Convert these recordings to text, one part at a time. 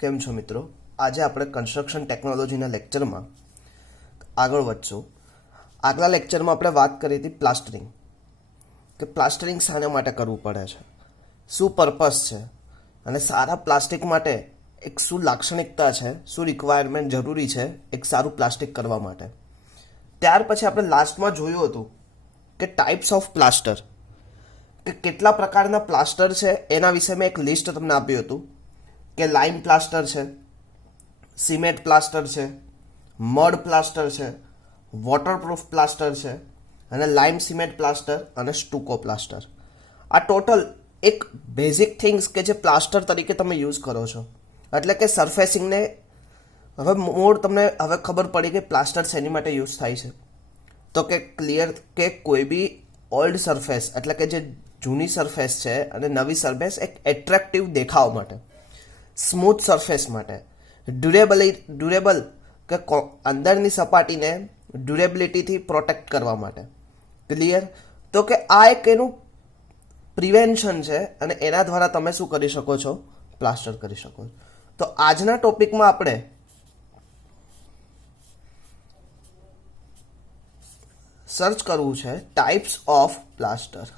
કેમ છો મિત્રો? આજે આપણે કન્સ્ટ્રક્શન ટેકનોલોજીના લેક્ચરમાં આગળ વધશું. આગલા લેક્ચરમાં આપણે વાત કરી હતી પ્લાસ્ટરિંગ, કે પ્લાસ્ટરિંગ શાના માટે કરવું પડે છે, શું પર્પસ છે, અને સારા પ્લાસ્ટિક માટે એક શું લાક્ષણિકતા છે, શું રિક્વાયરમેન્ટ જરૂરી છે એક સારું પ્લાસ્ટિક કરવા માટે. ત્યાર પછી આપણે લાસ્ટમાં જોયું હતું કે ટાઈપ્સ ઓફ પ્લાસ્ટર, કે કેટલા પ્રકારના પ્લાસ્ટર છે એના વિશે મેં એક લિસ્ટ તમને આપ્યું હતું કે લાઇમ પ્લાસ્ટર છે, સિમેન્ટ પ્લાસ્ટર છે, મડ પ્લાસ્ટર છે, વોટરપ્રૂફ પ્લાસ્ટર છે, અને લાઇમ સિમેન્ટ પ્લાસ્ટર અને સ્ટુકો પ્લાસ્ટર. આ ટોટલ એક બેઝિક થિંગ્સ કે જે પ્લાસ્ટર તરીકે તમે યુઝ કરો છો. એટલે કે સરફેસિંગને હવે મૂળ તમને હવે ખબર પડી કે પ્લાસ્ટર શેની માટે યુઝ થાય છે. તો કે ક્લિયર કે કોઈ બી ઓલ્ડ સરફેસ એટલે કે જે જૂની સરફેસ છે અને નવી સરફેસ એક એટ્રેક્ટિવ દેખાવ માટે, સ્મૂથ સરફેસ માટે, ડ્યુરેબલ કે અંદરની સપાટીને ડ્યુરેબિલિટીથી પ્રોટેક્ટ કરવા માટે. ક્લિયર? તો કે આ એક એનું પ્રિવેન્શન છે અને એના દ્વારા તમે શું કરી શકો છો? પ્લાસ્ટર કરી શકો છો. તો આજના ટોપિકમાં આપણે સર્ચ કરવું છે ટાઈપ્સ ઓફ પ્લાસ્ટર.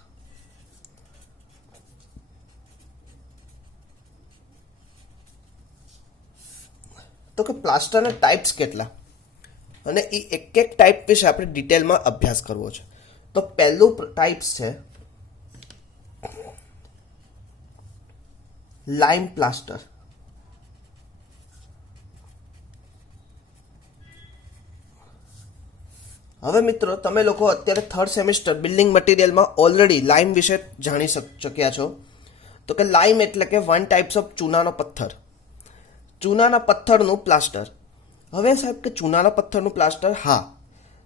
તો કે પ્લાસ્ટરના ટાઈપ્સ કેટલા, અને એ એક એક ટાઈપ વિશે આપણે ડિટેલમાં અભ્યાસ કરવો છે. તો પહેલું ટાઈપ્સ છે લાઇમ પ્લાસ્ટર. હવે મિત્રો તમે લોકો અત્યારે થર્ડ સેમિસ્ટર બિલ્ડિંગ મટીરિયલમાં ઓલરેડી લાઇમ વિશે જાણી શક્યા છો. તો કે લાઇમ એટલે કે વન ટાઈપ્સ ઓફ ચૂનાનો પથ્થર, ચૂનાના પથ્થરનું પ્લાસ્ટર. હવે સાહેબ કે ચૂનાના પથ્થરનું પ્લાસ્ટર, હા,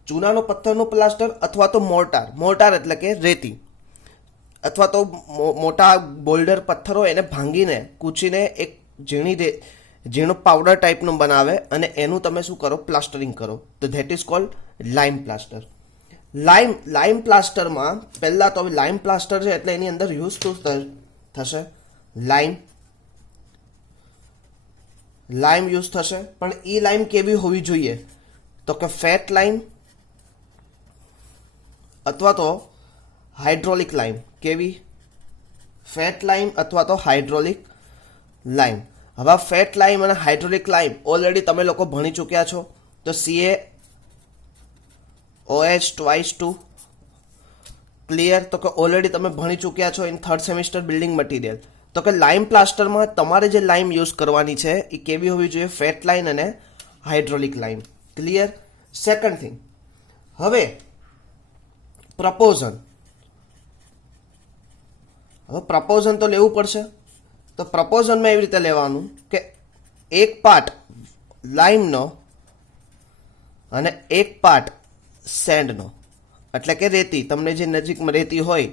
ચૂનાનો પથ્થરનું પ્લાસ્ટર અથવા તો મોર્ટાર એટલે કે રેતી, અથવા તો મોટા બોલ્ડર પથ્થરો એને ભાંગીને કૂચીને એક ઝીણું પાવડર ટાઈપનું બનાવે અને એનું તમે શું કરો? પ્લાસ્ટરિંગ કરો. તો that is called lime plaster. Lime પ્લાસ્ટરમાં પહેલાં તો લાઇમ પ્લાસ્ટર છે એટલે એની અંદર યુઝ શું થશે? લાઇમ યુઝ થશે. પણ એ લાઇમ કેવી હોવી જોઈએ? તો કે ફેટ લાઇમ અથવા તો હાઇડ્રોલિક લાઇમ. કેવી? ફેટ લાઇમ અથવા તો હાઇડ્રોલિક લાઇમ. હવે ફેટ લાઇમ અને હાઇડ્રોલિક લાઇમ ઓલરેડી તમે લોકો ભણી ચૂક્યા છો. તો CaOH2 ક્લિયર? તો કે ઓલરેડી તમે ભણી ચૂક્યા છો in third semester building material. તો કે લાઇમ પ્લાસ્ટરમાં તમારે જે લાઇમ યુઝ કરવાની છે એ કેવી હોવી જોઈએ? ફેટ લાઇમ અને હાઇડ્રોલિક લાઇમ. ક્લિયર? સેકન્ડ થિંગ, હવે પ્રપોઝન તો લેવું પડશે. તો પ્રપોઝનમાં એવી રીતે લેવાનું કે એક પાર્ટ લાઇમનો અને એક પાર્ટ સેન્ડનો, એટલે કે રેતી. તમને જે નજીકમાં રેતી હોય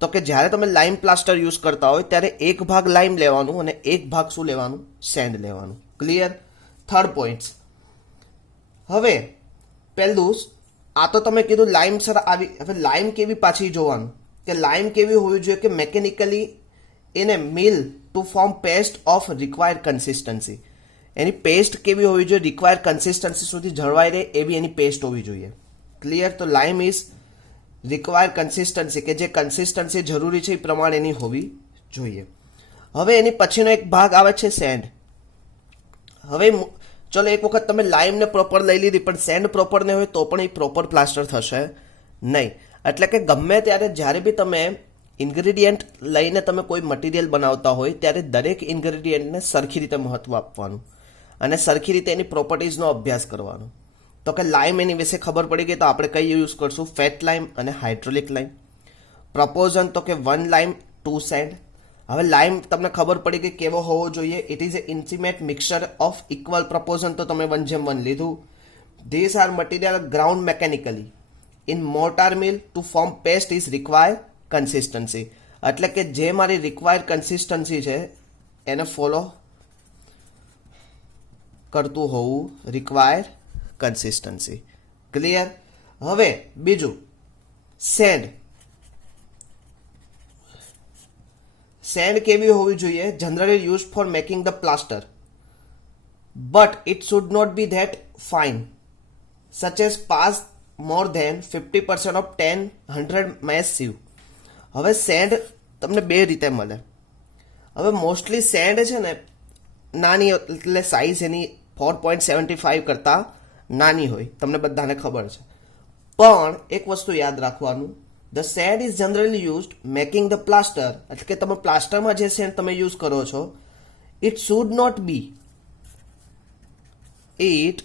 તો કે જ્યારે તમે લાઇમ પ્લાસ્ટર યુઝ કરતા હોય ત્યારે એક ભાગ લાઇમ લેવાનું અને એક ભાગ શું લેવાનું? સેન્ડ લેવાનું. ક્લિયર? થર્ડ પોઈન્ટ, હવે પહેલું આ તો તમે કીધું લાઇમ સર આવી. હવે લાઇમ કેવી પાછી જોવાનું કે લાઇમ કેવી હોવી જોઈએ? કે mechanically in a mill to form paste of required consistency. એની પેસ્ટ કેવી હોવી જોઈએ? રિક્વાયર્ડ કન્સિસ્ટન્સી સુધી જળવાઈ રહે એવી એની પેસ્ટ હોવી જોઈએ. ક્લિયર? તો લાઇમ ઇઝ રિક્વાયર્ડ કન્સિસ્ટન્સી, કે જે કન્સિસ્ટન્સી જરૂરી છે એ પ્રમાણે એની હોવી જોઈએ. હવે એની પછીનો એક ભાગ આવે છે સેન્ડ. હવે ચલો એક વખત તમે લાઇમને પ્રોપર લઈ લીધી પણ સેન્ડ પ્રોપર નહીં હોય તો પણ એ પ્રોપર પ્લાસ્ટર થશે નહીં. એટલે કે ગમે ત્યારે જ્યારે બી તમે ઇન્ગ્રેડિયન્ટ લઈને તમે કોઈ મટીરિયલ બનાવતા હોય ત્યારે દરેક ઇન્ગ્રેડિયન્ટને સરખી રીતે મહત્વ આપવાનું અને સરખી રીતે એની પ્રોપર્ટીઝનો અભ્યાસ કરવાનો. તો કે લાઇમ એની વિશે ખબર પડી ગઈ તો આપણે કઈ યુઝ કરશું? ફેટ લાઇમ અને હાઇડ્રોલિક લાઇમ. પ્રપોઝન તો કે 1 લાઇમ 2 સેન્ડ. હવે લાઇમ તમને ખબર પડી કે કેવો હોવો જોઈએ? It is a intimate mixture of equal proportion. તો તમે 1:1 લીધું. This are material ground mechanically in mortar mill to form paste is required consistency. એટલે કે જે મારી રિક્વાયર્ડ કન્સિસ્ટન્સી છે એને ફોલો કરતું હોવું, રિક્વાયર્ડ કન્સિસ્ટન્સી. ક્લિયર? હવે બીજું સેન્ડ. સેન્ડ કેવી હોવી જોઈએ? Generally use for making the plaster. but it should not be that fine, such as pass more than 50% of 10 100 massive. હવે સેન્ડ તમને બે રીતે મળે. હવે મોસ્ટલી સેન્ડ છે ને નાની, એટલે સાઇઝ એની 4.75 કરતાં નાની હોય, તમને બધાને ખબર છે. પણ એક વસ્તુ યાદ રાખવાનું, the sand is generally used making the plaster, એટલે કે તમે પ્લાસ્ટરમાં જે સેન્ડ તમે યુઝ કરો છો, it should not be, it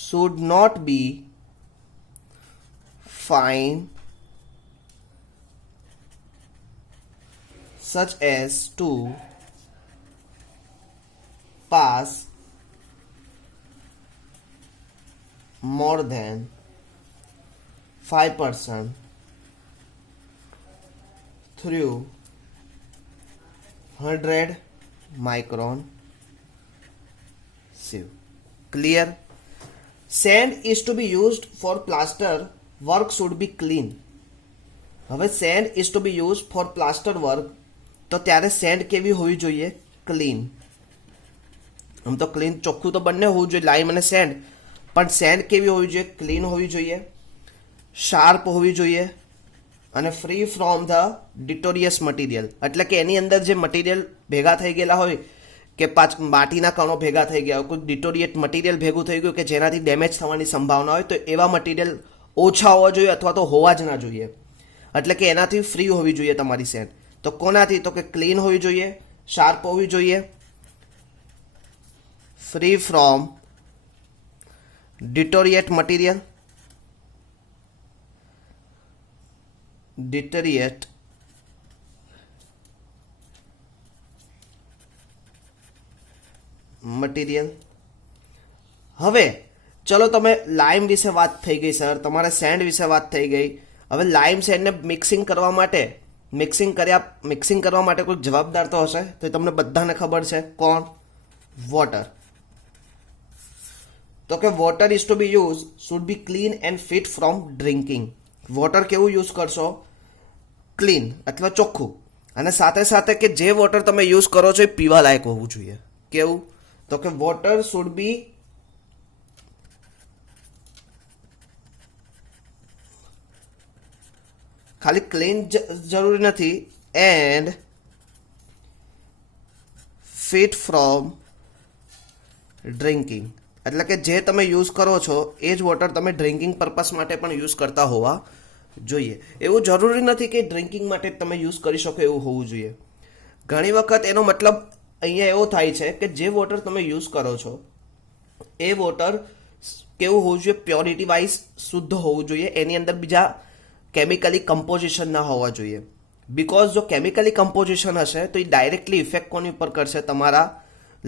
should not be fine, such as to pass more than 5% through 100 micron sieve. Clear? Sand is to be used for plaster work should be clean. હવે sand is to be use for plaster work, તો ત્યારે send કેવી હોવી જોઈએ? Clean. આમ તો clean ચોખ્ખું તો બંને હોવું જોઈએ, લાઈમ અને સેન્ડ, પણ સેન્ડ કેવી હોવી જોઈએ? ક્લીન હોવી જોઈએ, શાર્પ હોવી જોઈએ, અને ફ્રી ફ્રોમ ધ ડિટોરિયસ મટીરિયલ, એટલે કે એની અંદર જે મટીરિયલ ભેગા થઈ ગયેલા હોય, કે માટીના કણો ભેગા થઈ ગયા હોય, કોઈ ડિટોરિયેટ મટીરિયલ ભેગું થઈ ગયું કે જેનાથી ડેમેજ થવાની સંભાવના હોય, તો એવા મટીરિયલ ઓછા હોવા જોઈએ અથવા તો હોવા જ ના જોઈએ. એટલે કે એનાથી ફ્રી હોવી જોઈએ તમારી સેન્ડ. તો કોનાથી? તો કે ક્લીન હોવી જોઈએ, શાર્પ હોવી જોઈએ, free from deteriorate material, ડિટોરિયેટ material. હવે ચલો, તમે લાઈમ વિશે વાત થઈ ગઈ સર, તમારે સેન્ડ વિશે વાત થઈ ગઈ. હવે લાઈમ સેન્ડને મિક્સિંગ કરવા માટે કોઈ જવાબદાર તો હશે, તો તમને બધાને ખબર છે. કોણ? વોટર. તો કે water is to be use should be clean and fit from drinking. Water કેવું યુઝ કરશો? ક્લીન અથવા ચોખ્ખું. અને સાથે સાથે કે જે વોટર તમે યુઝ કરો છો એ પીવા લાયક હોવું જોઈએ. કેવું? તો કે વોટર શુડ બી ખાલી ક્લીન જરૂરી નથી, એન્ડ ફિટ ફ્રોમ ડ્રિંકિંગ, એટલે કે જે તમે યુઝ કરો છો એ જ વોટર તમે ડ્રિંકિંગ પર્પઝ માટે પણ યુઝ કરતા હોવા જોઈએ. એવું જરૂરી નથી કે ડ્રિંકિંગ માટે તમે યુઝ કરી શકો એવું હોવું જોઈએ. ઘણી વખત એનો મતલબ અહીંયા એવો થાય છે કે જે વોટર તમે યુઝ કરો છો એ વોટર કેવું હોવું જોઈએ? પ્યોરિટી વાઇઝ શુદ્ધ હોવું જોઈએ, એની અંદર બીજા કેમિકલી કમ્પોઝિશન ના હોવા જોઈએ. બિકોઝ જો કેમિકલી કમ્પોઝિશન હશે તો એ ડાયરેક્ટલી ઇફેક્ટ કોની ઉપર કરશે? તમારા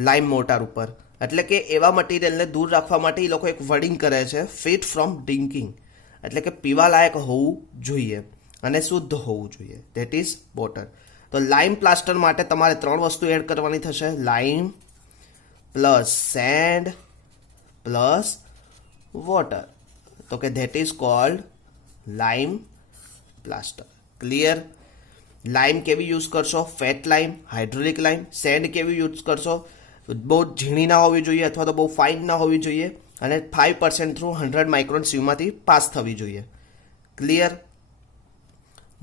લાઈમ મોર્ટાર ઉપર. એટલે કે એવા મટીરિયલને દૂર રાખવા માટે એ લોકો એક વર્ડિંગ કરે છે, ફિટ ફ્રોમ ડ્રિંકિંગ, એટલે કે પીવા લાયક હોવું જોઈએ અને શુદ્ધ હોવું જોઈએ. That is water. તો લાઈમ પ્લાસ્ટર માટે તમારે 3 વસ્તુ એડ કરવાની થશે: lime plus send plus water. તો કે that is cold lime plaster. Clear? Lime કેવી યુઝ કરશો? Fat lime, hydraulic lime. Send કેવી યુઝ કરશો? બહુ ઝીણી ના હોવી જોઈએ અથવા તો બહુ ફાઇન ના હોવી જોઈએ, અને 5% થ્રુ 100 માઇક્રોન સીવમાંથી પાસ થવી જોઈએ. Clear?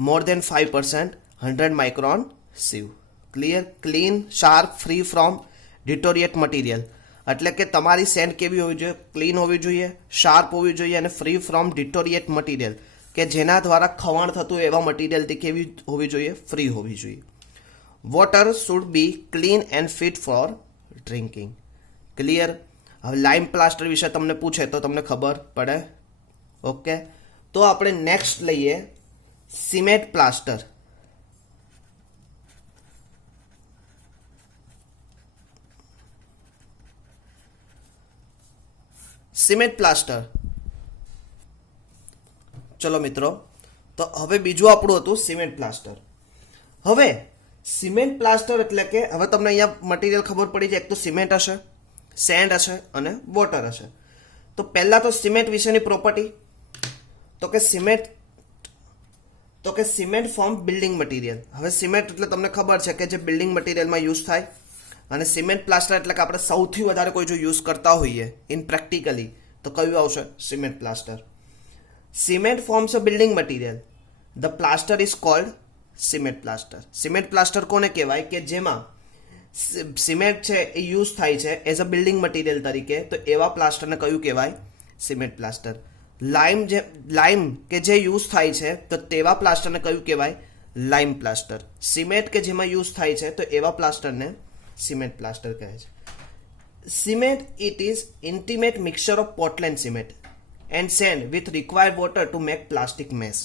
More than 5% 100 micron sieve. Clear? Clean, sharp, free from deteriorate material, એટલે કે તમારી સેન્ડ કેવી હોવી જોઈએ? ક્લીન હોવી જોઈએ, શાર્પ હોવી જોઈએ, અને ફ્રી ફ્રોમ ડિટોરિયેટ મટીરિયલ, કે જેના દ્વારા ખવાણ થતું એવા મટીરિયલથી કેવી હોવી જોઈએ? ફ્રી હોવી જોઈએ. Water should be clean and fit for drinking. Clear? હવે લાઈમ પ્લાસ્ટર વિશે તમને પૂછે તો તમને ખબર પડે. ઓકે, તો આપણે નેક્સ્ટ લઈએ સિમેન્ટ પ્લાસ્ટર. Cement plaster. ચલો મિત્રો, તો હવે બીજું આપણું હતું સિમેન્ટ પ્લાસ્ટર. હવે સિમેન્ટ પ્લાસ્ટર એટલે કે હવે તમને અહીંયા મટીરિયલ ખબર પડી જાય, એક તો સિમેન્ટ હશે, સેન્ડ હશે અને વોટર હશે. તો પહેલા તો સિમેન્ટ વિશેની પ્રોપર્ટી, તો કે સિમેન્ટ તો કે સિમેન્ટ ફોર્મ બિલ્ડિંગ મટીરિયલ. હવે સિમેન્ટ એટલે તમને ખબર છે કે જે બિલ્ડિંગ મટીરિયલમાં યુઝ થાય, અને સિમેન્ટ પ્લાસ્ટર એટલે કે આપણે સૌથી વધારે કોઈ જો યુઝ કરતા હોઈએ ઇન પ્રેક્ટિકલી તો કયું આવશે? Cement plaster. Cement forms a building material. The plaster is called cement plaster. Cement plaster કોને કહેવાય? કે જેમાં સિમેન્ટ છે એ યુઝ થાય છે એઝ અ બિલ્ડિંગ મટીરિયલ તરીકે, તો એવા પ્લાસ્ટરને કયું કહેવાય? Cement plaster. લાઇમ કે જે યુઝ થાય છે તો તેવા પ્લાસ્ટરને કયું કહેવાય? લાઇમ પ્લાસ્ટર. સિમેન્ટ કે જેમાં યુઝ થાય છે તો એવા પ્લાસ્ટરને સિમેન્ટ પ્લાસ્ટર કહે છે. Cement it is intimate mixture of Portland cement and sand with required water to make plastic mass.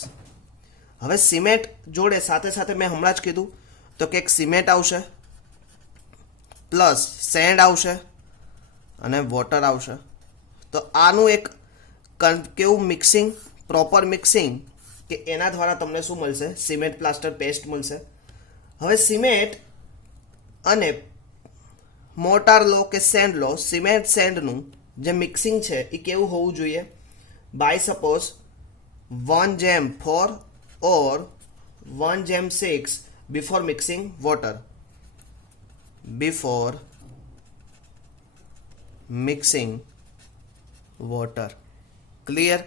હવે સિમેન્ટ જોડે સાથે સાથે મેં હમણાં જ કીધું તો કે એક સિમેન્ટ આવશે, પ્લસ સેન્ડ આવશે અને વોટર આવશે. તો આનું એક કેવું મિક્સિંગ, પ્રોપર મિક્સિંગ, કે એના દ્વારા તમને શું મળશે? સિમેન્ટ પ્લાસ્ટર પેસ્ટ મળશે. હવે સિમેન્ટ અને મોર્ટાર લો કે સેન્ડ લો, સિમેન્ટ સેન્ડનું જે મિક્સિંગ છે એ કેવું હોવું જોઈએ? By suppose 1:4 or 1:6 before mixing water. Before mixing water. Clear?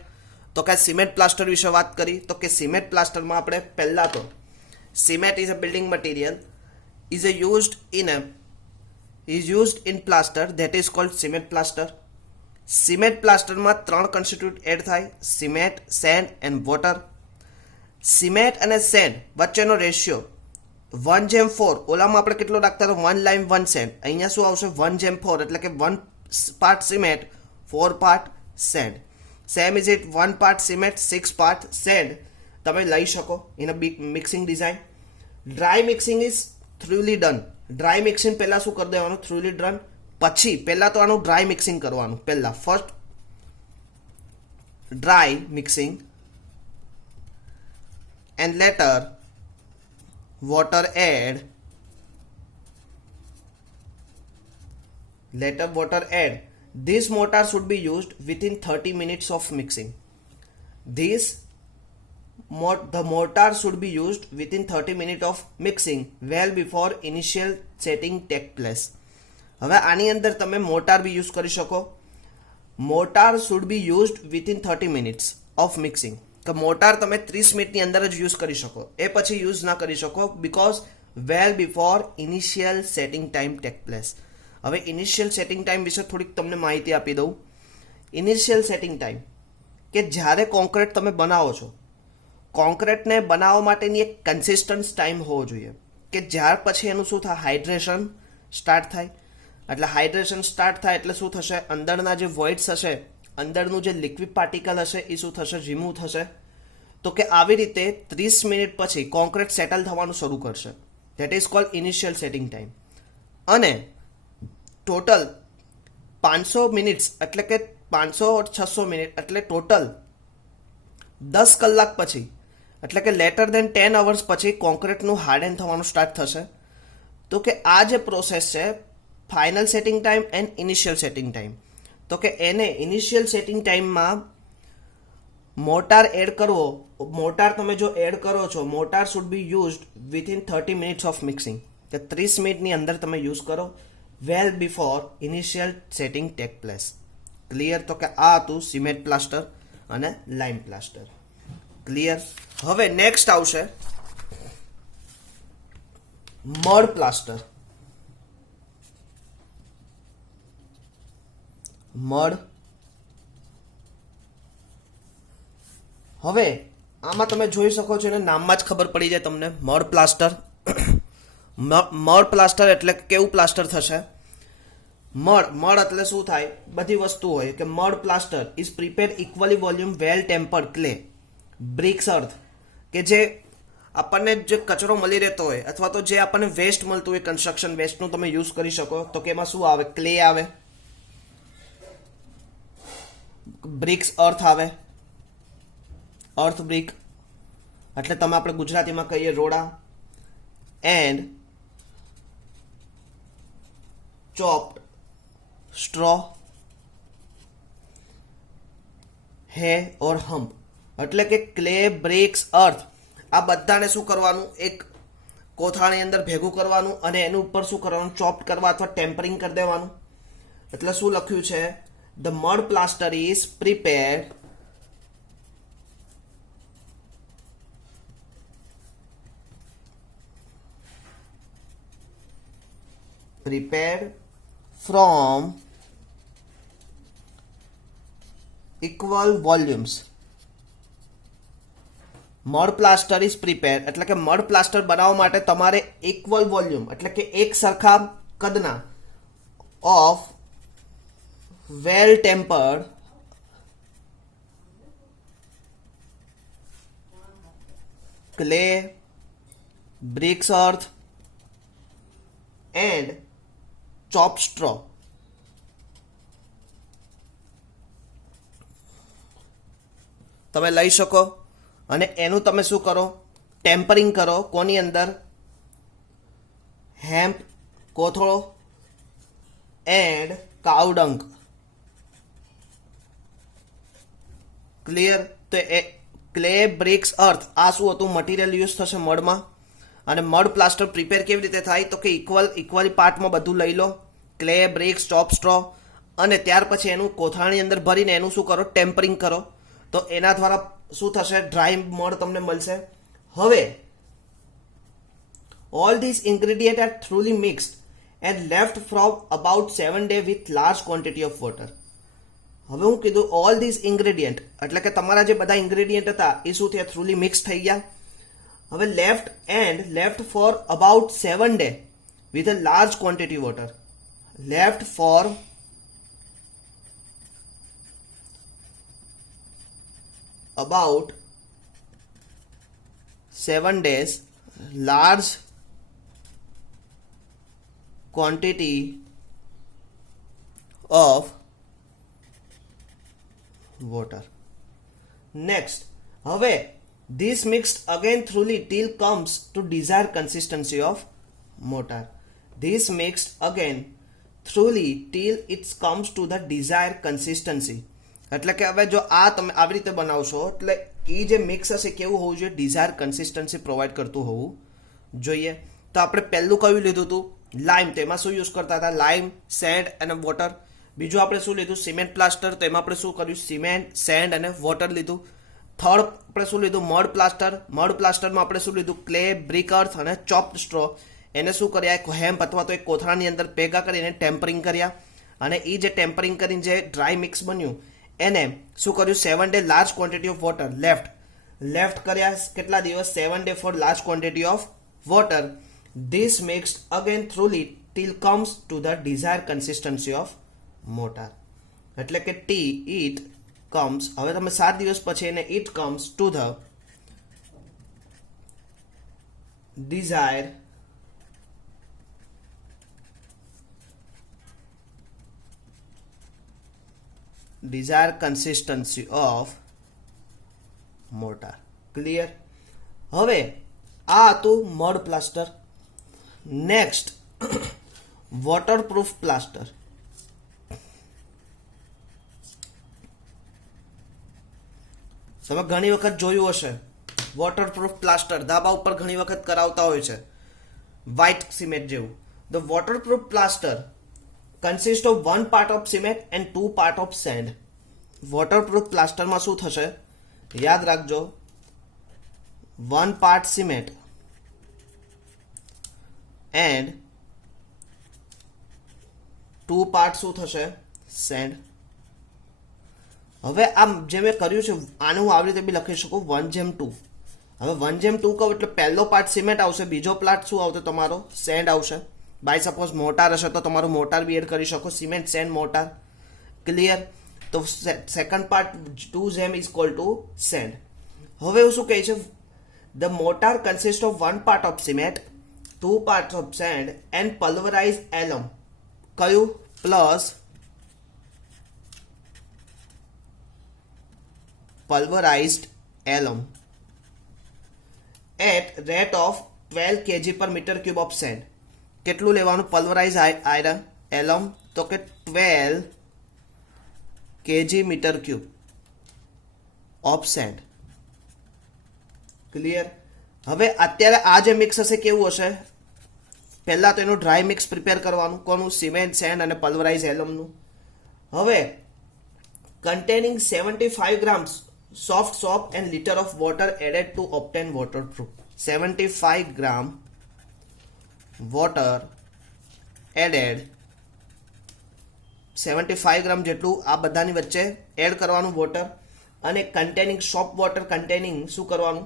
તો કે સિમેન્ટ પ્લાસ્ટર વિશે વાત કરી તો કે સિમેન્ટ પ્લાસ્ટરમાં આપણે પહેલા તો cement is a building material is used in plaster that is called cement plaster. Cement પ્લાસ્ટરમાં 3 કન્સ્ટિટ્યુટ એડ થાય: cement, sand and water. Cement અને સેન્ડ વચ્ચેનો રેશિયો 1:4. ઓલામાં આપણે કેટલો રાખતા હતા? 1 લાઇમ 1 સેન્ડ. અહીંયા શું આવશે? 1:4, એટલે કે 1 part cement 4 part sand. Same is it 1 part cement 6 part sand તમે લઈ શકો in a big mixing design. Dry mixing is thoroughly done. Dry mixing પહેલા શું કરી દેવાનું? Thoroughly done. પછી પહેલા તો આનું ડ્રાય મિક્સિંગ કરવાનું. પહેલા first dry mixing and later water add. This mortar should be used within 30 minutes of mixing. The mortar should be used within 30 minutes of mixing well before initial setting take place. હવે આની અંદર તમે મોટાર બી use કરી શકો. Mortar should be used within 30 minutes of mixing. કે mortar તમે 30 મિનિટની અંદર જ યુઝ કરી શકો, એ પછી યુઝ ના કરી શકો, because well before initial setting time take place. હવે ઇનિશિયલ સેટિંગ ટાઈમ વિશે થોડીક તમને માહિતી આપી દઉં. ઇનિશિયલ સેટિંગ ટાઈમ કે જ્યારે કોન્ક્રીટ તમે બનાવો છો, કોન્ક્રીટને બનાવવા માટેની એક કન્સિસ્ટન્સ ટાઈમ હોવો જોઈએ કે જ્યાર પછી એનું શું થાય? હાઇડ્રેશન સ્ટાર્ટ થાય. એટલે હાઇડ્રેશન સ્ટાર્ટ થાય એટલે શું થશે? અંદરના જે વોઇડ્સ હશે, અંદરનું જે લિક્વિડ પાર્ટિકલ હશે એ શું થશે? રિમૂવ થશે. તો કે આવી રીતે 30 મિનિટ પછી કોન્ક્રીટ સેટલ થવાનું શરૂ કરશે. That is cold initial setting time. અને ટોટલ 500 મિનિટ્સ એટલે કે 500-600 મિનિટ એટલે ટોટલ 10 કલાક પછી, એટલે કે લેટર દેન 10 અવર્સ પછી કોન્ક્રીટનું હાર્ડન થવાનું સ્ટાર્ટ થશે. તો કે આ જે પ્રોસેસ છે, final setting time and initial setting time, તો કે એને ઇનિશિયલ સેટિંગ ટાઈમમાં મોટાર એડ કરવો. મોટાર તમે જો એડ કરો છો, mortar should be used within 30 minutes of mixing. કે 30 મિનિટની અંદર તમે યુઝ કરો well before initial setting take place. Clear? તો કે આ હતું સિમેન્ટ પ્લાસ્ટર અને લાઇમ પ્લાસ્ટર. ક્લિયર? હવે નેક્સ્ટ આવશે મડ પ્લાસ્ટર. મડ. હવે આમાં તમે જોઈ શકો છો, એને નામમાં જ ખબર પડી જાય તમને. Mud plaster. મડ પ્લાસ્ટર એટલે કેવું પ્લાસ્ટર થશે? મડ એટલે શું થાય? બધી વસ્તુ હોય કે mud plaster is prepare equally volume well tempered clay bricks earth. કે જે આપણને જે કચરો મળી રહેતો હોય અથવા તો જે આપણને વેસ્ટ મળતું હોય, કન્સ્ટ્રક્શન વેસ્ટનું તમે યુઝ કરી શકો. તો કે એમાં શું આવે? ક્લે આવે, બ્રિક્સ અર્થ આવે. અર્થ બ્રિક એટલે તમે આપણે ગુજરાતીમાં કહીએ રોડા. એન્ડ ચોપ્ડ સ્ટ્રો, હે ઓર હમ્પ. એટલે કે ક્લે, બ્રિક્સ, અર્થ આ બધાને શું કરવાનું, એક કોથળાની અંદર ભેગું કરવાનું અને એનું ઉપર શું કરવાનું, ચોપ્ડ કરવા અથવા ટેમ્પરિંગ કરી દેવાનું. એટલે શું લખ્યું છે, the mud plaster is prepared from equal volumes. Mud plaster is prepare એટલે કે મડ પ્લાસ્ટર બનાવવા માટે તમારે ઇક્વલ વોલ્યુમ એટલે કે એક સરખા કદના of well tempered clay, bricks earth and chop straw તમે લઈ શકો અને એનું તમે શું કરો, ટેમ્પરિંગ કરો. કોની અંદર, હેમ્પ, કોથળો એન્ડ કાઉડંગ. ક્લિયર? તો એ ક્લે, બ્રિક્સ, અર્થ આ શું હતું, મટીરિયલ યુઝ થશે મડમાં. અને મડ પ્લાસ્ટર પ્રિપેર કેવી રીતે થાય, તો કે ઇક્વલી પાર્ટમાં બધું લઈ લો, ક્લે, બ્રિક્સ, ચોપ સ્ટ્રો, અને ત્યાર પછી એનું કોથળાની અંદર ભરીને એનું શું કરો, ટેમ્પરિંગ કરો. તો એના દ્વારા શું થશે, ડ્રાય મડ તમને મળશે. હવે all this ingredient are thoroughly mixed and left from about 7 days with large quantity of water. હવે હું કીધું ઓલ ધીસ ઇન્ગ્રેડિયન્ટ એટલે કે તમારા જે બધા ઇન્ગ્રેડિયન્ટ હતા એ શું થયા, થ્રુલી મિક્સ થઈ ગયા. હવે left for about 7 days with a large quantity water. Left four about 7 days large quantity of water. Next, હવે this mixed again thoroughly till comes to desired consistency of mortar. This mixed again thoroughly till it comes to the desired consistency. એટલે કે હવે જો આ તમે આવી રીતે બનાવશો એટલે એ જે મિક્સ હશે કેવું હોવું જોઈએ, ડિઝાયર કન્સિસ્ટન્સી પ્રોવાઈડ કરતું હોવું જોઈએ. તો આપણે પહેલું કયું લીધું હતું, લાઇમ. તો એમાં શું યુઝ કરતા હતા, લાઇમ, સેન્ડ અને વોટર. બીજું આપણે શું લીધું, સિમેન્ટ પ્લાસ્ટર. તો એમાં આપણે શું કર્યું, સિમેન્ટ, સેન્ડ અને વોટર લીધું. થર્ડ આપણે શું લીધું, મડ પ્લાસ્ટર. મડ પ્લાસ્ટરમાં આપણે શું લીધું, ક્લે, બ્રિક અર્થ અને ચોપ્ડ સ્ટ્રો. એને શું કર્યા, એક હેમ્પ અથવા તો એક કોથળાની અંદર ભેગા કરીને ટેમ્પરિંગ કર્યા. અને એ જે ટેમ્પરિંગ કરીને જે ડ્રાય મિક્સ બન્યું એને શું કર્યું, 7 days large quantity of water left કર્યા. કેટલા દિવસ, 7 days for large quantity of water. This mixed again thoroughly till comes to the desire consistency of mortar. એટલે કે ટી ઇટ કમ્સ, હવે તમે 7 દિવસ પછી એને it comes to the desired consistency of mortar. Clear? હવે આ હતું mud plaster. Next waterproof plaster. તમે ઘણી વખત જોયું હશે વોટરપ્રૂફ પ્લાસ્ટર ધાબા ઉપર ઘણી વખત કરાવતા હોય છે, વ્હાઇટ સિમેન્ટ જેવું. The waterproof plaster consist of 1 part of cement and 2 part of sand. Waterproof પ્લાસ્ટરમાં શું થશે, યાદ રાખજો, 1 part cement and 2 part શું થશે, sand. હવે આમ જે મેં કર્યું છે આને હું આવી રીતે બી લખી શકું 1:2. હવે 1:2 કહું એટલે પહેલો પાર્ટ સિમેન્ટ આવશે, બીજો પાર્ટ શું આવશે, તમારો સેન્ડ આવશે. બાય સપોઝ મોટાર હશે તો તમારું મોટાર બી એડ કરી શકો, સિમેન્ટ, સેન્ડ, મોટાર. ક્લિયર? તો second part 2 is equal to sand. હવે હું શું કહે છે, the mortar consist of 1 part of cement, 2 parts of sand and pulverized alum. કયું? Plus pulverized alum at rate of 12 kg per meter cube of sand. કેટલું લેવાનું પલ્વરાઇઝ iron એલમ, તો કે 12 kg metre cube of sand. Clear? હવે અત્યારે આ જે mix હશે કેવું હશે? પહેલા તો એનું ડ્રાય મિક્સ પ્રિપેર કરવાનું, કોનું? સિમેન્ટ, સેન્ડ અને પલ્વરાઇઝ એલમનું. હવે containing 75 grams soft soap and liter of water added to obtain waterproof. 75 gram water added, 75 ગ્રામ જેટલું આ બધાની વચ્ચે એડ કરવાનું વોટર, અને કન્ટેનિંગ સોપ વોટર કન્ટેનિંગ શું કરવાનું?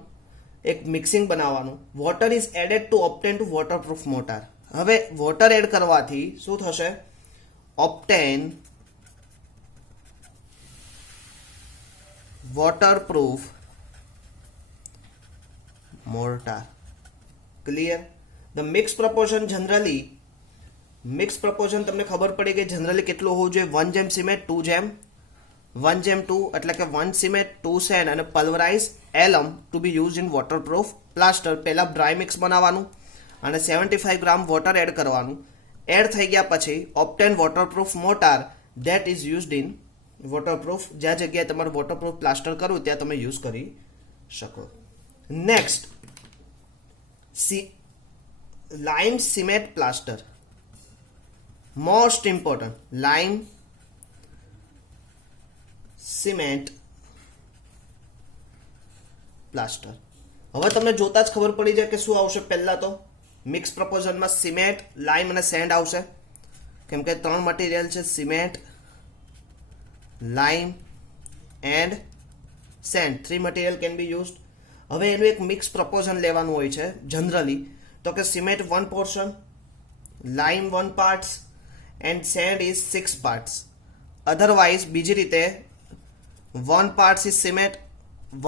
એક મિક્સિંગ બનાવવાનું. Water is added to obtain to waterproof mortar. હવે વોટર એડ કરવાથી શું થશે? ઓપ્ટેન waterproof mortar. Clear? The mix proportion generally, mix proportion તમને ખબર પડી કે જનરલી કેટલું હોવું જોઈએ? 1 જેમ સિમેન્ટ 2 જેમ 1 જેમ 2, એટલે કે 1 સિમેન્ટ 2 સેન્ડ અને pulverise alum to be use in waterproof plaster. પહેલા ડ્રાય મિક્સ બનાવવાનું અને 75 ગ્રામ વોટર એડ કરવાનું. એડ થઈ ગયા પછી obtain waterproof mortar that is used in waterproof. જ્યાં જગ્યાએ તમારે વોટરપ્રૂફ પ્લાસ્ટર કરવું ત્યાં તમે યુઝ કરી શકો. નેક્સ્ટ, લાઇમ સિમેન્ટ પ્લાસ્ટર. મોસ્ટ ઇમ્પોર્ટન્ટ, લાઇમ સિમેન્ટ પ્લાસ્ટર. હવે તમને જોતા જ ખબર પડી જાય કે શું આવશે. પહેલા તો મિક્સ પ્રપોઝનમાં સિમેન્ટ, લાઇમ અને સેન્ડ આવશે, કેમ કે 3 મટીરિયલ છે: cement, lime and sand. 3 material can be used. હવે એનું એક મિક્સ પ્રપોઝન લેવાનું હોય છે જનરલી, તો કે cement 1 portion, lime 1 parts and sand is 6 parts. Otherwise બીજી રીતે 1 parts is cement,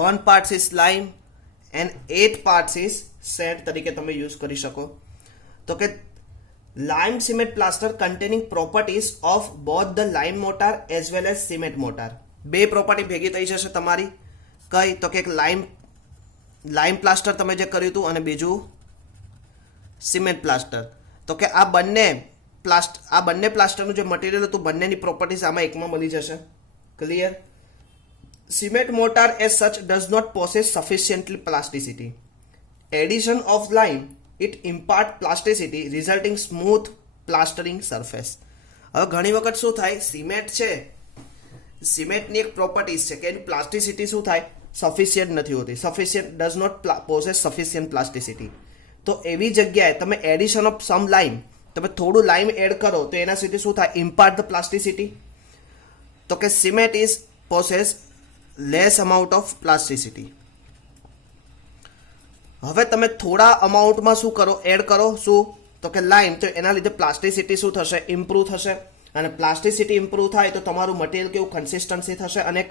1 parts is lime and 8 parts is sand તરીકે તમે યુઝ કરી શકો. તો કે lime cement plaster containing properties of both the lime mortar as well as cement mortar. બે property ભેગી થઈ જશે તમારી. કઈ? તો કે એક લાઇમ પ્લાસ્ટર તમે જે કર્યું હતું અને બીજું સિમેન્ટ પ્લાસ્ટર. તો કે આ બંને પ્લાસ્ટરનું જે મટીરિયલ હતું બંનેની પ્રોપર્ટીઝ આમાં એકમાં મળી જશે. Clear? Cement mortar as such does not possess sufficiently plasticity. Addition of lime it impart plasticity resulting smooth plastering surface. હવે ઘણી વખત શું થાય? સિમેન્ટ છે, સિમેન્ટની એક પ્રોપર્ટીઝ છે કે એની પ્લાસ્ટિસિટી શું થાય? સફિશિયન્ટ નથી હોતી. Sufficient does not possess sufficient plasticity. તો એવી જગ્યાએ તમે એડિશન ઓફ સમ લાઇમ, તમે થોડું લાઇમ એડ કરો તો એના સુધી શું થાય? Impart the plasticity. તો કે cement is possess less amount of plasticity. હવે તમે થોડા અમાઉન્ટમાં શું કરો? એડ કરો. શું? તો કે લાઇમ. તો એના લીધે પ્લાસ્ટિસિટી શું થશે? ઇમ્પ્રૂવ થશે. અને પ્લાસ્ટિસિટી ઇમ્પ્રૂવ થાય તો તમારું મટીરિયલ કેવું? કન્સિસ્ટન્સી થશે અને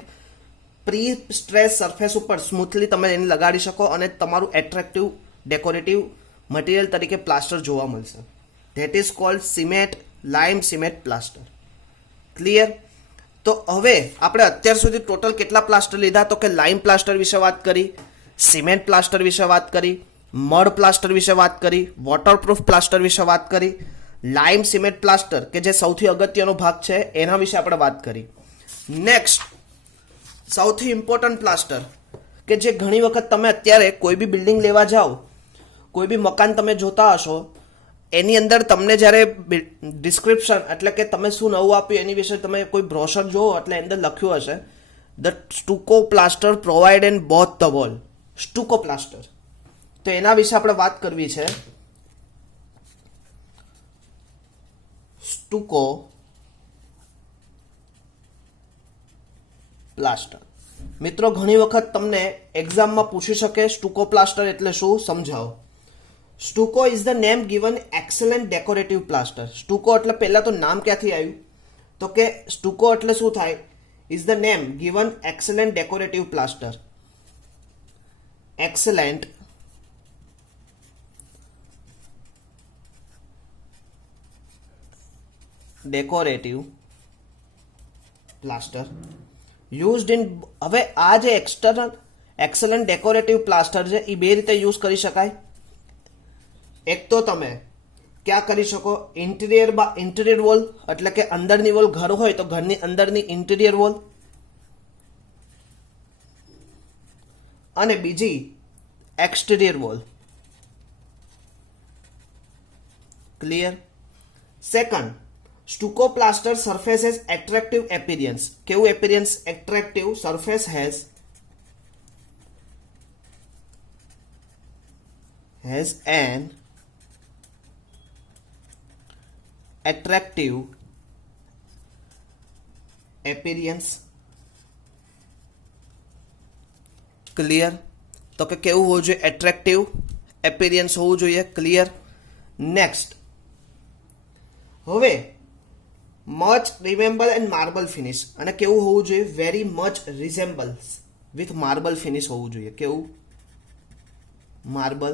પ્રી સ્ટ્રેસ સરફેસ ઉપર સ્મૂથલી તમે એને લગાડી શકો અને તમારું એટ્રેક્ટિવ ડેકોરેટિવ મટીરિયલ તરીકે પ્લાસ્ટર જોવા મળશે. That is cold cement, lime cement plaster. Clear? તો હવે આપણે અત્યાર સુધી ટોટલ કેટલા પ્લાસ્ટર લીધા? તો કે લાઇમ પ્લાસ્ટર વિશે વાત કરી, સિમેન્ટ પ્લાસ્ટર વિશે વાત કરી, મડ પ્લાસ્ટર વિશે વાત કરી, વોટરપ્રૂફ પ્લાસ્ટર વિશે વાત કરી, લાઇમ સિમેન્ટ પ્લાસ્ટર કે જે સૌથી અગત્યનો ભાગ છે એના વિશે આપણે વાત કરી. નેક્સ્ટ, સૌથી ઇમ્પોર્ટન્ટ પ્લાસ્ટર કે જે ઘણી વખત તમે અત્યારે કોઈ બી બિલ્ડિંગ લેવા જાઓ, કોઈ બી મકાન તમે જોતા હશો, એની અંદર તમને જ્યારે ડિસ્ક્રિપ્શન એટલે કે તમે શું નવું આપ્યું એની વિશે તમે કોઈ બ્રોશર જોવો એટલે અંદર લખ્યું હશે the stucco plaster provide an both the wall. Stucco plaster, તો એના વિશે આપણે વાત કરવી છે. Stucco plaster. મિત્રો ઘણી વખત તમને એક્ઝામમાં પૂછી શકે સ્ટુકો પ્લાસ્ટર એટલે શું, સમજાવો. Stucco is the name given excellent decorative plaster. Stucco એટલે પહેલા તો નામ ક્યાંથી આવ્યું? તો કે સ્ટુકો એટલે શું થાય? Is the name given excellent decorative plaster. excellent decorative plaster used in. હવે આ જે એક્સટર્નલ એક્સેલન્ટ ડેકોરેટિવ પ્લાસ્ટર છે એ બે રીતે યુઝ કરી શકાય. એક તો તમે ક્યાં કરી શકો? ઇન્ટિરિયર વોલ એટલે કે અંદરની વોલ, ઘર હોય તો ઘરની અંદરની ઇન્ટિરિયર વોલ, અને બીજી exterior wall. Clear? Second, stucco plaster surface has attractive appearance. કેવું appearance? Attractive. Surface has an attractive appearance. Clear? તો કે કેવું હોવું જોઈએ? એટ્રેક્ટિવ એપિરિયન્સ હોવું જોઈએ. ક્લિયર? નેક્સ્ટ, હવે much resemble and marble finish, અને કેવું હોવું જોઈએ? Very much resembles with marble finish હોવું જોઈએ. કેવું? Marble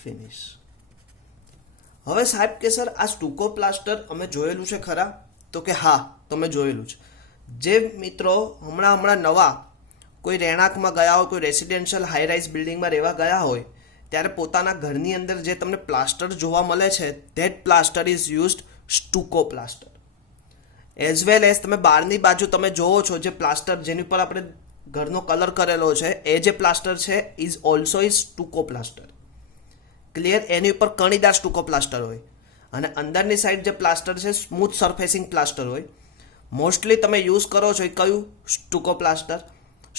finish. હવે સાહેબ કે સર આ સ્ટુકો પ્લાસ્ટર અમે જોયેલું છે ખરા? તો કે હા, તમે જોયેલું છે. જે મિત્રો હમણાં નવા કોઈ રહેણાંકમાં ગયા હોય, કોઈ રેસિડેન્શિયલ હાઈ રાઇઝ બિલ્ડિંગમાં રહેવા ગયા હોય, ત્યારે પોતાના ઘરની અંદર જે તમને પ્લાસ્ટર જોવા મળે છે, that plaster is used stucco plaster. As well as તમે બહારની બાજુ તમે જોવો છો જે પ્લાસ્ટર જેની પર આપણે ઘરનો કલર કરેલો છે, એ જે પ્લાસ્ટર છે is also is stucco plaster. Clear? એની ઉપર કણીદાર સ્ટુકો પ્લાસ્ટર હોય અને અંદરની સાઈડ જે પ્લાસ્ટર છે સ્મૂથ સરફેસિંગ પ્લાસ્ટર હોય. મોસ્ટલી તમે યુઝ કરો છો એ કયું? Stucco plaster.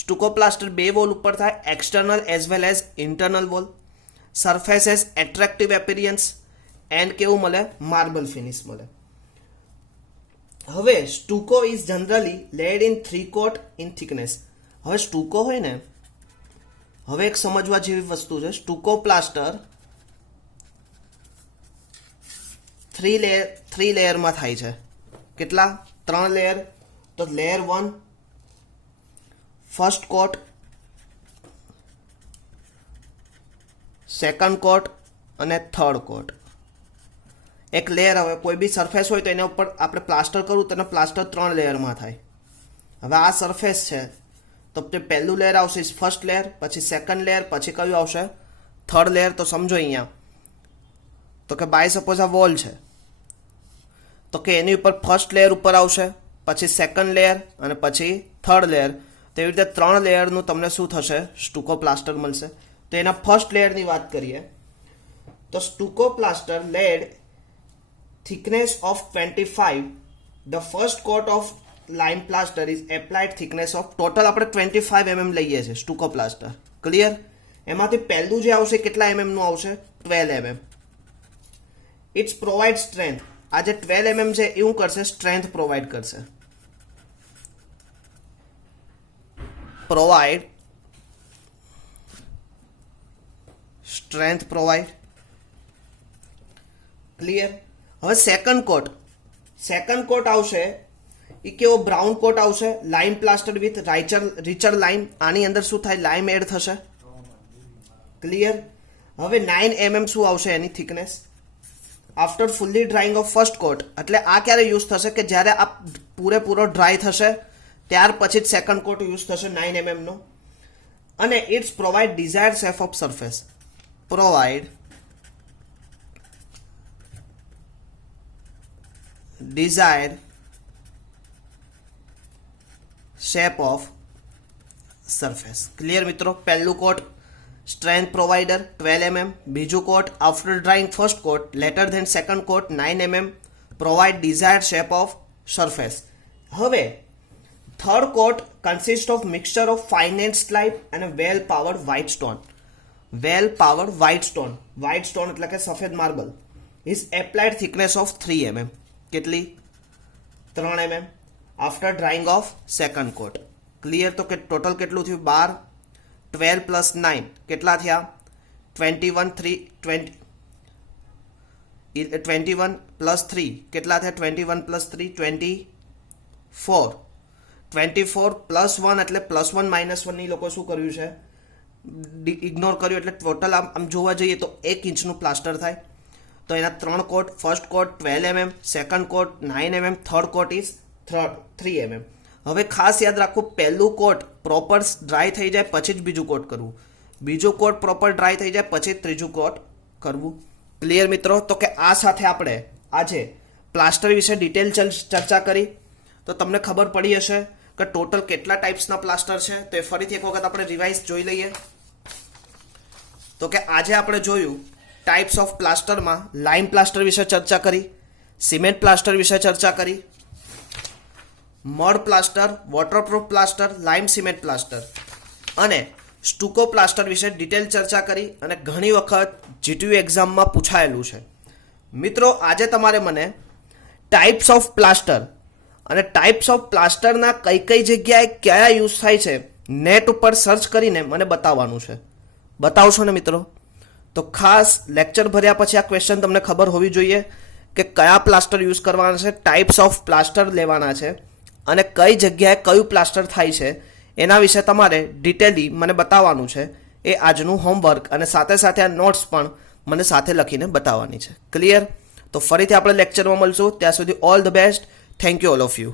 સ્ટુકો પ્લાસ્ટર બે વોલ ઉપર થાય, external as well as internal wall. Surface as attractive appearance and કેવું મળે? માર્બલ ફિનિશ મળે. હવે stucco is generally laid in 3 coat in thickness. હવે સ્ટુકો હોય ને, હવે એક સમજવા જેવી વસ્તુ છે. સ્ટુકો પ્લાસ્ટર 3 લેયરમાં થાય છે. કેટલા? 3 લેયર. તો લેયર 1 ફર્સ્ટ કોટ, સેકન્ડ કોટ અને થર્ડ કોટ. એક લેયર. હવે કોઈ બી સરફેસ હોય તો એના ઉપર આપણે પ્લાસ્ટર કરવું તો એનો પ્લાસ્ટર 3 લેયરમાં થાય. હવે આ સરફેસ છે તો તે પહેલું લેયર આવશે ફર્સ્ટ લેયર, પછી સેકન્ડ લેયર, પછી કયું આવશે? Third layer. તો સમજો અહીંયા તો કે બાય સપોઝ આ વોલ છે તો કે એની ઉપર ફર્સ્ટ લેયર ઉપર આવશે, પછી સેકન્ડ લેયર અને પછી થર્ડ લેયર. તેવી રીતે 3 લેયરનું તમને શું થશે? સ્ટુકો પ્લાસ્ટર મળશે. તો એના ફર્સ્ટ લેયરની વાત કરીએ તો stucco plaster lead thickness of 25. The first coat of lime plaster is applied thickness of total આપણે 25 mm લઈએ છીએ સ્ટુકો પ્લાસ્ટર. ક્લિયર? એમાંથી પહેલું જે આવશે કેટલા mm નું આવશે? 12 mm. It's provide strength. આ જે 12 mm છે એવું કરશે, સ્ટ્રેન્થ પ્રોવાઈડ કરશે. Provide strength provide. ક્લિયર? હવે સેકન્ડ કોટ આવશે એ કેવો? બ્રાઉન કોટ આવશે, lime plaster with richer lime. આની અંદર શું થાય? લાઇમ એડ થશે. ક્લિયર? હવે 9 mm શું આવશે એની thickness? After fully drying of first coat. એટલે આ ક્યારે યુઝ થશે? કે જ્યારે આ પૂરેપૂરો ડ્રાય થશે ત્યાર પછી જ સેકન્ડ કોટ યુઝ થશે 9 mm નો. અને it's provide desired shape of surface. Provide desired shape of surface. Clear મિત્રો? પહેલું કોટ સ્ટ્રેન્થ પ્રોવાઈડર 12 mm, બીજું coat after drying first coat later then second coat 9 mm provide desired shape of surface. હવે third coat consist of mixture of fine and slaked અને well powdered white stone. Well powdered white stone એટલે કે સફેદ marble is applied thickness of 3 mm. કેટલી? 3 mm after drying of second coat. Clear? તો કે total કેટલું થયું? 12. 12 plus 9 કેટલા થયા? 21 પ્લસ 3 કેટલા થયા? 21 પ્લસ 3 24. 24 પ્લસ 1 એટલે પ્લસ 1 માઇનસ 1 ની લોકો શું કર્યું છે? ઇગ્નોર કર્યું. એટલે ટોટલ આમ જોવા જઈએ તો 1 ઇંચનું પ્લાસ્ટર થાય. તો એના 3 coat, first coat 12 mm, second coat 9 mm, third coat is 3 mm. હવે ખાસ યાદ રાખો, પહેલું કોટ પ્રોપર ડ્રાય થઈ જાય પછી જ બીજું કોટ કરવું, બીજું કોટ પ્રોપર ડ્રાય થઈ જાય પછી જ ત્રીજું કોટ કરવું. ક્લિયર મિત્રો? તો કે આ સાથે આપણે આજે પ્લાસ્ટર વિશે ડિટેલ ચર્ચા કરી. તો તમને ખબર પડી હશે કે ટોટલ કેટલા ટાઈપ્સના પ્લાસ્ટર છે. તો એ ફરીથી એક વખત આપણે રિવાઇઝ જોઈ લઈએ. તો કે આજે આપણે જોયું ટાઈપ્સ ઓફ પ્લાસ્ટરમાં લાઇમ પ્લાસ્ટર વિશે ચર્ચા કરી, સિમેન્ટ પ્લાસ્ટર વિશે ચર્ચા કરી, મડ પ્લાસ્ટર, વોટરપ્રૂફ પ્લાસ્ટર, લાઇમ સિમેન્ટ પ્લાસ્ટર અને સ્ટુકો પ્લાસ્ટર વિશે ડિટેલ ચર્ચા કરી અને ઘણી વખત જીટીયુ એક્ઝામમાં પૂછાયેલું છે. મિત્રો આજે તમારે મને ટાઈપ્સ ઓફ પ્લાસ્ટર અને ટાઈપ્સ ઓફ પ્લાસ્ટરના કઈ કઈ જગ્યાએ કયા યુઝ થાય છે નેટ ઉપર સર્ચ કરીને મને બતાવવાનું છે. બતાવશો ને મિત્રો? તો ખાસ લેક્ચર ભર્યા પછી આ ક્વેશ્ચન તમને ખબર હોવી જોઈએ કે કયા પ્લાસ્ટર યુઝ કરવાના છે, ટાઈપ્સ ઓફ પ્લાસ્ટર લેવાના છે અને કઈ જગ્યાએ કયું પ્લાસ્ટર થાય છે એના વિશે તમારે ડિટેલી મને બતાવવાનું છે. એ આજનું હોમવર્ક અને સાથે સાથે આ નોટ્સ પણ મને સાથે લખીને બતાવવાની છે. ક્લિયર? તો ફરીથી આપણે લેક્ચરમાં મળશું. ત્યાં સુધી all the best. Thank you all of you.